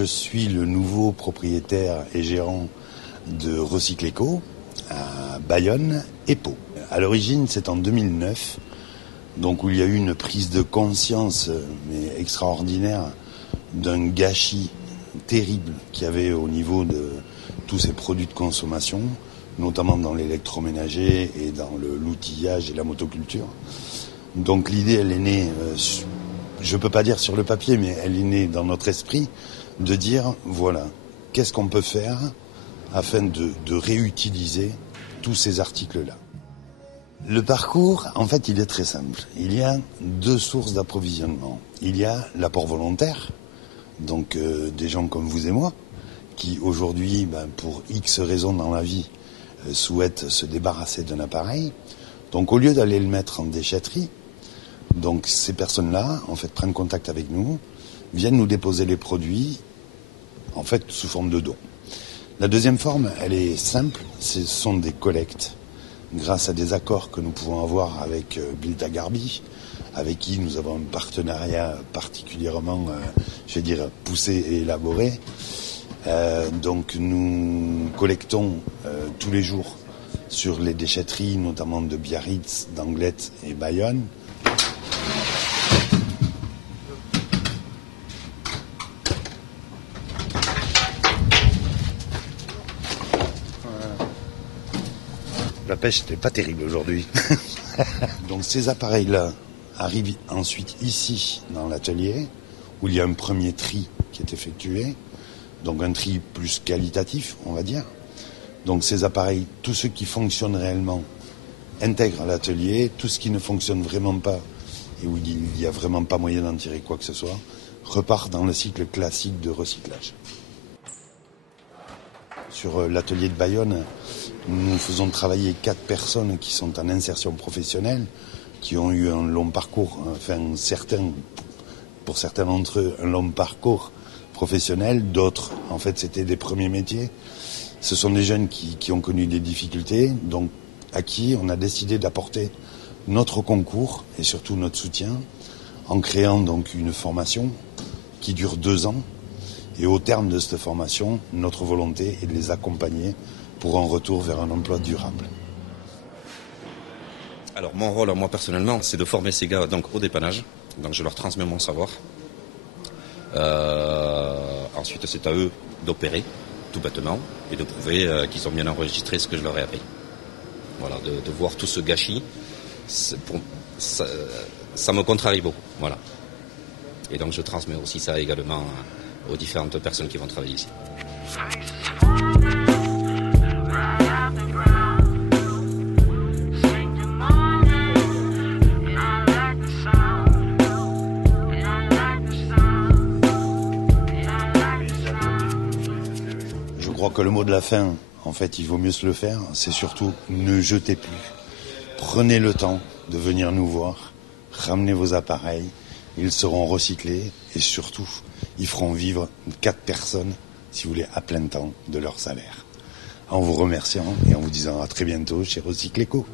je suis le nouveau propriétaire et gérant de Recycleco à Bayonne et Pau. À l'origine, c'est en 2009, donc où il y a eu une prise de conscience mais extraordinaire d'un gâchis terrible qu'il y avait au niveau de tous ces produits de consommation, notamment dans l'électroménager et dans l'outillage et la motoculture. Donc l'idée, elle est née, je ne peux pas dire sur le papier, mais elle est née dans notre esprit, de dire, voilà, qu'est-ce qu'on peut faire afin de réutiliser tous ces articles-là. Le parcours, en fait, il est très simple. Il y a deux sources d'approvisionnement. Il y a l'apport volontaire, donc des gens comme vous et moi, qui aujourd'hui, pour X raisons dans la vie, souhaitent se débarrasser d'un appareil. Donc au lieu d'aller le mettre en déchetterie, donc ces personnes-là, en fait, prennent contact avec nous, viennent nous déposer les produits, en fait, sous forme de dons. La deuxième forme, elle est simple, ce sont des collectes, grâce à des accords que nous pouvons avoir avec Bilta Garbi, avec qui nous avons un partenariat particulièrement, poussé et élaboré. Donc nous collectons tous les jours sur les déchetteries, notamment de Biarritz, d'Anglet et Bayonne. La pêche n'était pas terrible aujourd'hui. Donc ces appareils-là arrivent ensuite ici dans l'atelier, où il y a un premier tri qui est effectué. Donc un tri plus qualitatif, on va dire. Donc ces appareils, tous ceux qui fonctionnent réellement, intègrent l'atelier. Tout ce qui ne fonctionne vraiment pas, et où il n'y a vraiment pas moyen d'en tirer quoi que ce soit, repart dans le cycle classique de recyclage. Sur l'atelier de Bayonne, nous faisons travailler 4 personnes qui sont en insertion professionnelle, qui ont eu un long parcours, pour certains d'entre eux, un long parcours professionnel. D'autres, en fait, c'était des premiers métiers. Ce sont des jeunes qui ont connu des difficultés, donc à qui on a décidé d'apporter notre concours et surtout notre soutien en créant donc une formation qui dure 2 ans. Et au terme de cette formation, notre volonté est de les accompagner pour un retour vers un emploi durable. Alors mon rôle, moi personnellement, c'est de former ces gars donc, au dépannage. Donc je leur transmets mon savoir. Ensuite, c'est à eux d'opérer, tout bêtement, et de prouver qu'ils ont bien enregistré ce que je leur ai appris. Voilà, de voir tout ce gâchis, ça me contrarie beaucoup. Voilà. Et donc je transmets aussi ça également aux différentes personnes qui vont travailler ici. Je crois que le mot de la fin, en fait, il vaut mieux se le faire, c'est surtout ne jetez plus. Prenez le temps de venir nous voir, ramenez vos appareils, ils seront recyclés et surtout, ils feront vivre 4 personnes, si vous voulez, à plein temps de leur salaire. En vous remerciant et en vous disant à très bientôt chez Recycleco.